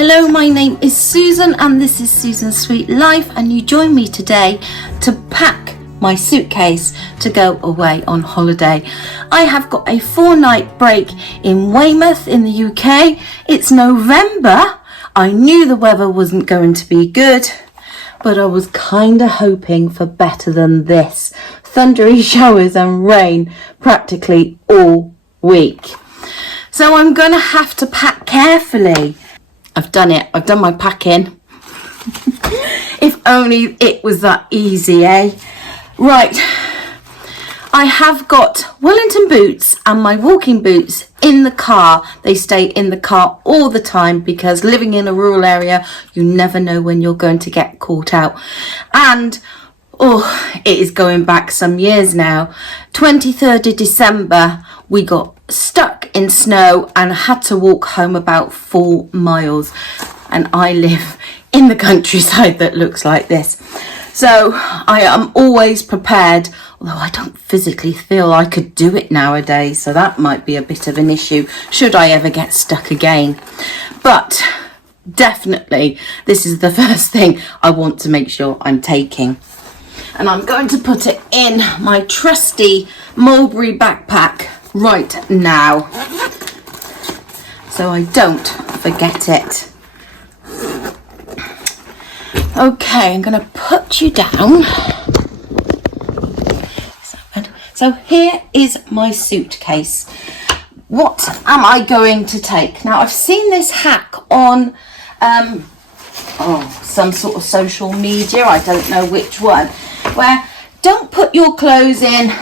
Hello, my name is Susan and this is Susan's Sweet Life, and you join me today to pack my suitcase to go away on holiday. I have got a 4-night break in Weymouth in the UK. It's November. I knew the weather wasn't going to be good, but I was kind of hoping for better than this. Thundery showers and rain practically all week. So I'm going to have to pack carefully. I've done it. I've done my packing. If only it was that easy, eh? Right. I have got Wellington boots and my walking boots in the car. They stay in the car all the time because living in a rural area, you never know when you're going to get caught out. And it is going back some years now. 23rd of December, we got stuck in snow and had to walk home about 4 miles. And I live in the countryside that looks like this. So I am always prepared, although I don't physically feel I could do it nowadays. So that might be a bit of an issue should I ever get stuck again. But definitely, this is the first thing I want to make sure I'm taking. And I'm going to put it in my trusty Mulberry backpack right now, so I don't forget it. Okay, I'm going to put you down. So here is my suitcase. What am I going to take? Now, I've seen this hack on some sort of social media, I don't know which one, where don't put your clothes in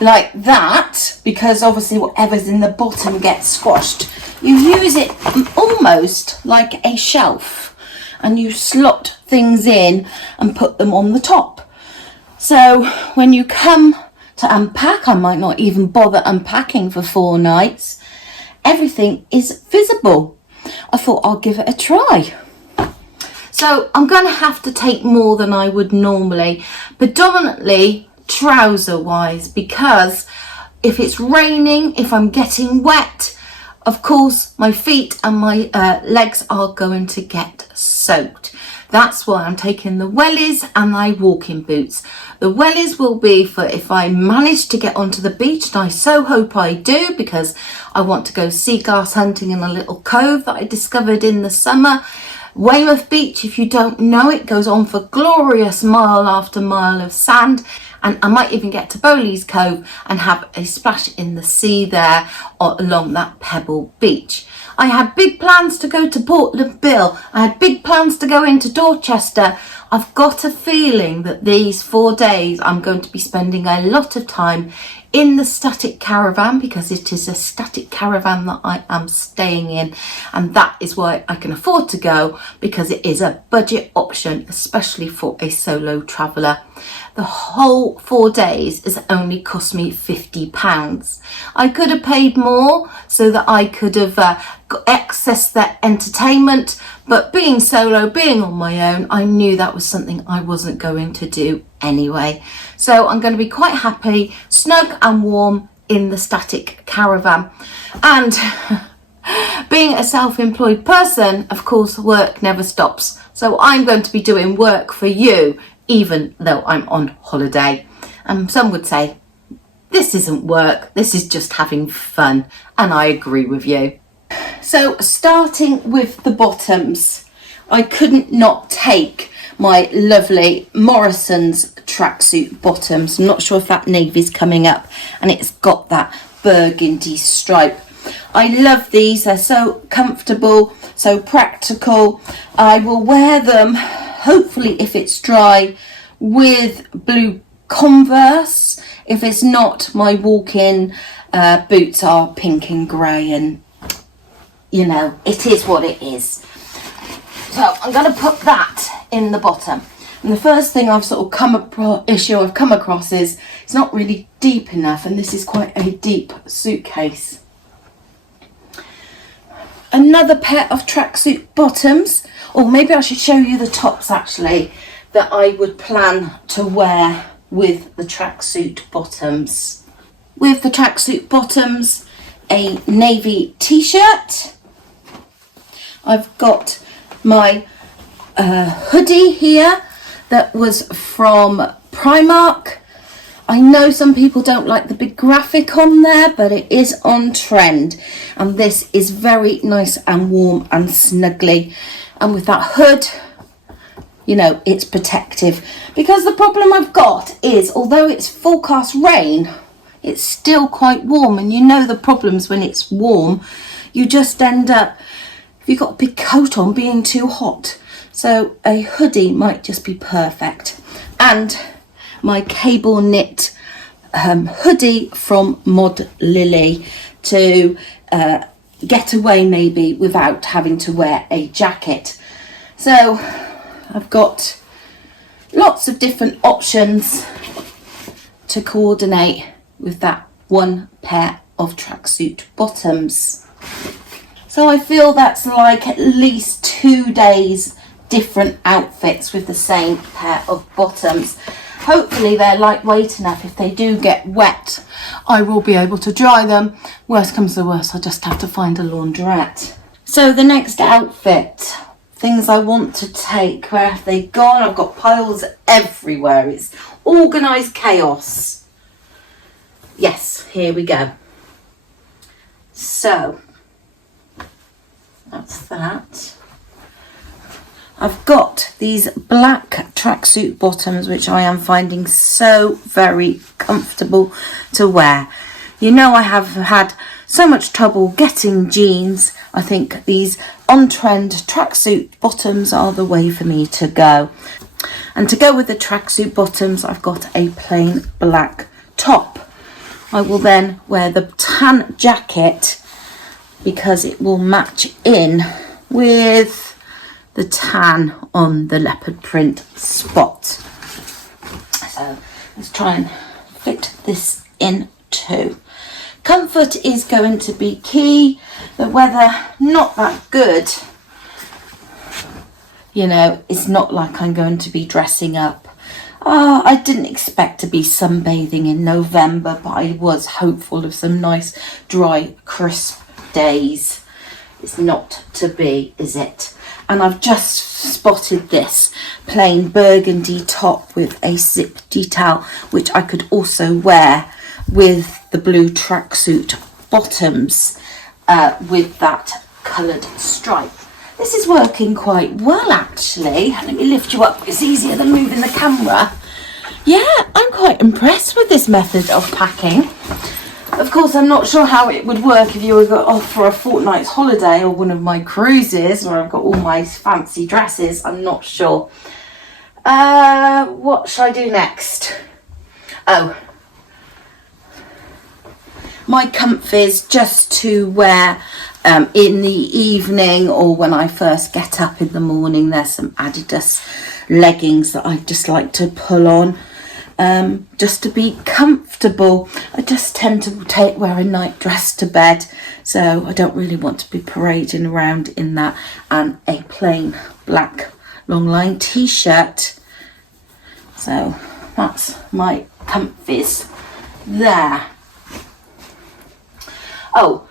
like that, because obviously whatever's in the bottom gets squashed. You use it almost like a shelf and you slot things in and put them on the top. So when you come to unpack, I might not even bother unpacking for 4 nights. Everything is visible. I thought I'll give it a try. So I'm going to have to take more than I would normally, predominantly trouser wise, because if it's raining, if I'm getting wet, of course my feet and my legs are going to get soaked. That's why I'm taking the wellies and my walking boots. The wellies will be for if I manage to get onto the beach, and I so hope I do, because I want to go sea glass hunting in a little cove that I discovered in the summer. Weymouth Beach, if you don't know it, goes on for glorious mile after mile of sand, and I might even get to Bowley's Cove and have a splash in the sea there or along that pebble beach. I had big plans to go to Portland Bill. I had big plans to go into Dorchester. I've got a feeling that these 4 days I'm going to be spending a lot of time in the static caravan, because it is a static caravan that I am staying in, and that is why I can afford to go, because it is a budget option, especially for a solo traveller. The whole 4 days has only cost me £50. I could have paid more so that I could have accessed that entertainment, but being solo, being on my own, I knew that was something I wasn't going to do anyway. So I'm going to be quite happy, snug and warm in the static caravan. And being a self-employed person, of course, work never stops. So I'm going to be doing work for you, even though I'm on holiday. And some would say, this isn't work, this is just having fun. And I agree with you. So starting with the bottoms, I couldn't not take my lovely Morrison's tracksuit bottoms. I'm not sure if that navy's coming up, and it's got that burgundy stripe. I love these, they're so comfortable, so practical. I will wear them, hopefully if it's dry, with blue Converse. If it's not, my walk-in boots are pink and grey, and you know, it is what it is. So I'm going to put that in the bottom. And the first thing I've sort of come across is it's not really deep enough, and this is quite a deep suitcase. Another pair of tracksuit bottoms, or maybe I should show you the tops actually, that I would plan to wear with the tracksuit bottoms. With the tracksuit bottoms, a navy t-shirt. I've got my hoodie here that was from Primark. I know some people don't like the big graphic on there, but it is on trend. And this is very nice and warm and snuggly. And with that hood, you know, it's protective. Because the problem I've got is, although it's forecast rain, it's still quite warm. And you know the problems when it's warm, you just end up, if you've got a big coat on, being too hot. So a hoodie might just be perfect. And my cable knit hoodie from Mod Lily to get away maybe without having to wear a jacket. So I've got lots of different options to coordinate with that one pair of tracksuit bottoms. So I feel that's like at least 2 days different outfits with the same pair of bottoms. Hopefully they're lightweight enough. If they do get wet, I will be able to dry them. Worst comes to worst, I just have to find a laundrette. So the next outfit, things I want to take, where have they gone? I've got piles everywhere. It's organised chaos. Yes, here we go. So that's that. I've got these black tracksuit bottoms, which I am finding so very comfortable to wear. You know, I have had so much trouble getting jeans. I think these on-trend tracksuit bottoms are the way for me to go. And to go with the tracksuit bottoms, I've got a plain black top. I will then wear the tan jacket because it will match in with the tan on the leopard print spot. So let's try and fit this in too. Comfort is going to be key. The weather not that good. You know, it's not like I'm going to be dressing up. I didn't expect to be sunbathing in November, but I was hopeful of some nice dry crisp days. It's not to be, is it? And I've just spotted this plain burgundy top with a zip detail, which I could also wear with the blue tracksuit bottoms with that coloured stripe. This is working quite well, actually. Let me lift you up. It's easier than moving the camera. Yeah, I'm quite impressed with this method of packing. Of course, I'm not sure how it would work if you were off for a fortnight's holiday or one of my cruises where I've got all my fancy dresses. I'm not sure. What should I do next? Oh, my comfies just to wear in the evening or when I first get up in the morning. There's some Adidas leggings that I just like to pull on. Just to be comfortable. I just tend to wear a night dress to bed, so I don't really want to be parading around in that, and a plain black long line t-shirt. So that's my comfies there. Oh,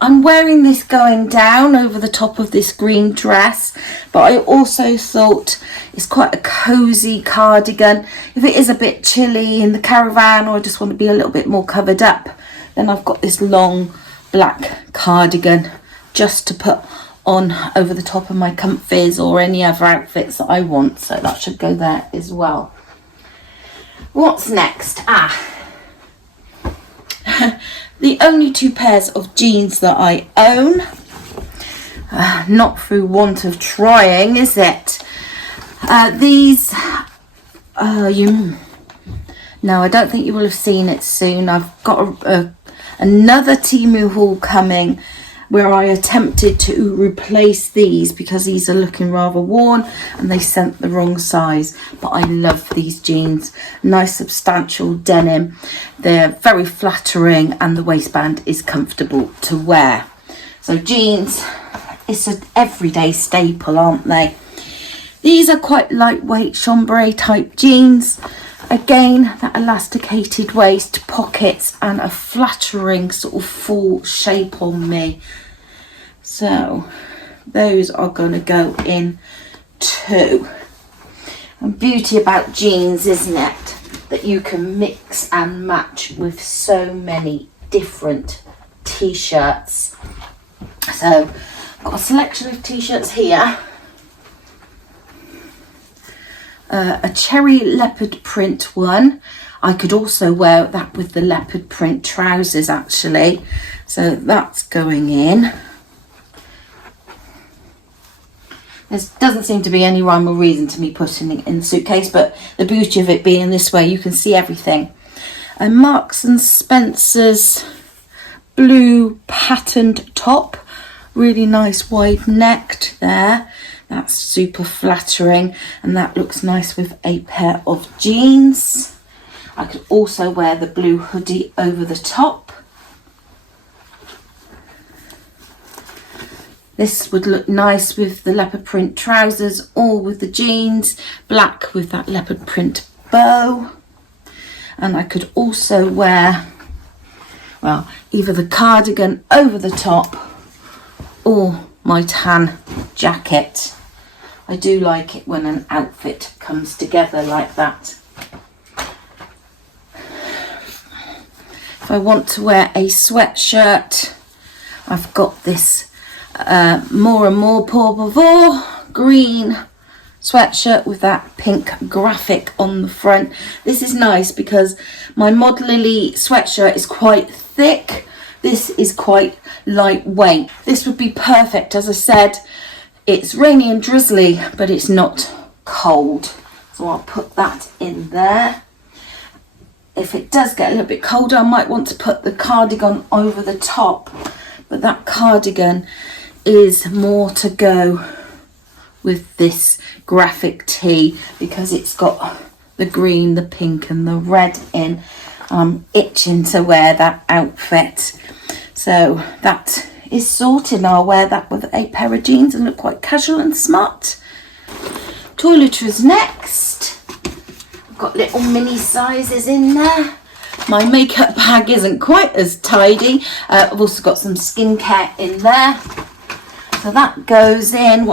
I'm wearing this going down over the top of this green dress, but I also thought it's quite a cozy cardigan. If it is a bit chilly in the caravan or I just want to be a little bit more covered up, then I've got this long black cardigan just to put on over the top of my comfies or any other outfits that I want. So that should go there as well. What's next? The only 2 pairs of jeans that I own, not through want of trying, is it? These, no, I don't think you will have seen it soon. I've got another Temu haul coming where I attempted to replace these because these are looking rather worn and they sent the wrong size. But I love these jeans. Nice substantial denim. They're very flattering and the waistband is comfortable to wear. So jeans, it's an everyday staple, aren't they? These are quite lightweight chambray type jeans. Again, that elasticated waist, pockets and a flattering sort of full shape on me. So those are going to go in too. And beauty about jeans, isn't it, that you can mix and match with so many different t-shirts. So I've got a selection of t-shirts here. A cherry leopard print one. I could also wear that with the leopard print trousers actually. So that's going in. There doesn't seem to be any rhyme or reason to me putting it in the suitcase, but the beauty of it being this way, you can see everything. And Marks and Spencer's blue patterned top, really nice wide necked there. That's super flattering, and that looks nice with a pair of jeans. I could also wear the blue hoodie over the top. This would look nice with the leopard print trousers or with the jeans, black with that leopard print bow. And I could also wear, well, either the cardigan over the top or my tan jacket. I do like it when an outfit comes together like that. If I want to wear a sweatshirt, I've got this More and More Pour Bourvor green sweatshirt with that pink graphic on the front. This is nice because my Mod Lily sweatshirt is quite thick. This is quite lightweight. This would be perfect. As I said, it's rainy and drizzly, but it's not cold. So I'll put that in there. If it does get a little bit colder, I might want to put the cardigan over the top. But that cardigan is more to go with this graphic tee because it's got the green, the pink and the red in. I'm itching to wear that outfit. So that is sorted. I'll wear that with a pair of jeans and look quite casual and smart. Toiletries next. I've got little mini sizes in there. My makeup bag isn't quite as tidy. I've also got some skincare in there. So that goes in.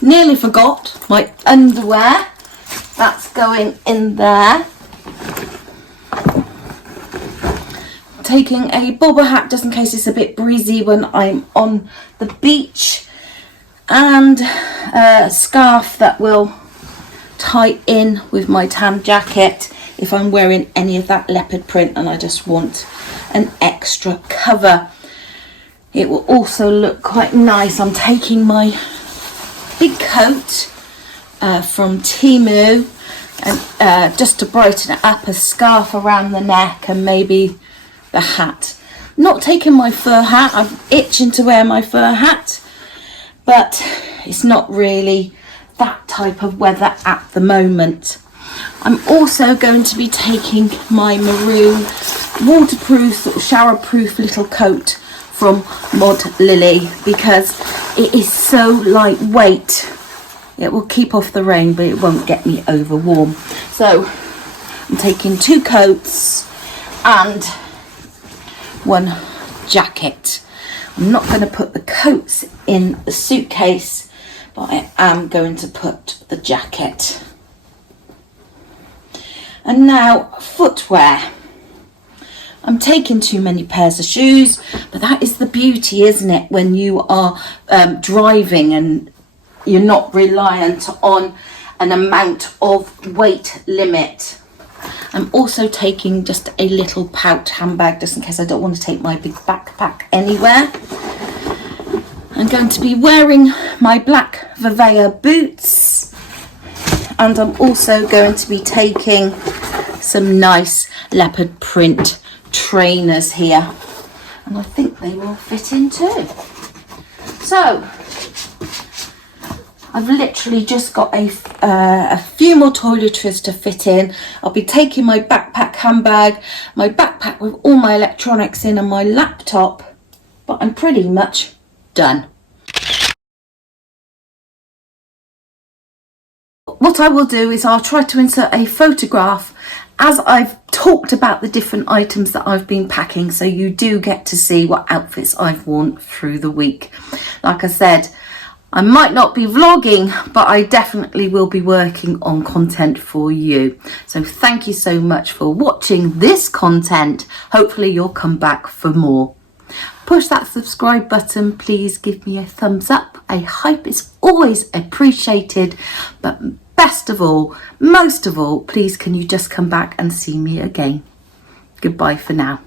Nearly forgot my underwear. That's going in there. Taking a bobber hat just in case it's a bit breezy when I'm on the beach, and a scarf that will tie in with my tan jacket if I'm wearing any of that leopard print and I just want an extra cover. It will also look quite nice. I'm taking my big coat from Temu and just to brighten it up, a scarf around the neck and maybe the hat. Not taking my fur hat. I'm itching to wear my fur hat, but it's not really that type of weather at the moment. I'm also going to be taking my maroon waterproof, sort of shower-proof little coat from Mod Lily because it is so lightweight. It will keep off the rain, but it won't get me over warm. So I'm taking 2 coats and 1 jacket. I'm not going to put the coats in the suitcase, but I am going to put the jacket. And now footwear. I'm taking too many pairs of shoes, but that is the beauty, isn't it, when you are driving and you're not reliant on an amount of weight limit. I'm also taking just a little pouch handbag just in case I don't want to take my big backpack anywhere. I'm going to be wearing my black Vivea boots, and I'm also going to be taking some nice leopard print trainers here, and I think they will fit in too. So I've literally just got a few more toiletries to fit in. I'll be taking my backpack handbag, my backpack with all my electronics in and my laptop, but I'm pretty much done. What I will do is I'll try to insert a photograph as I've talked about the different items that I've been packing, so you do get to see what outfits I've worn through the week. Like I said, I might not be vlogging, but I definitely will be working on content for you. So thank you so much for watching this content. Hopefully you'll come back for more. Push that subscribe button, please give me a thumbs up. A hype is always appreciated, but best of all, most of all, please can you just come back and see me again. Goodbye for now.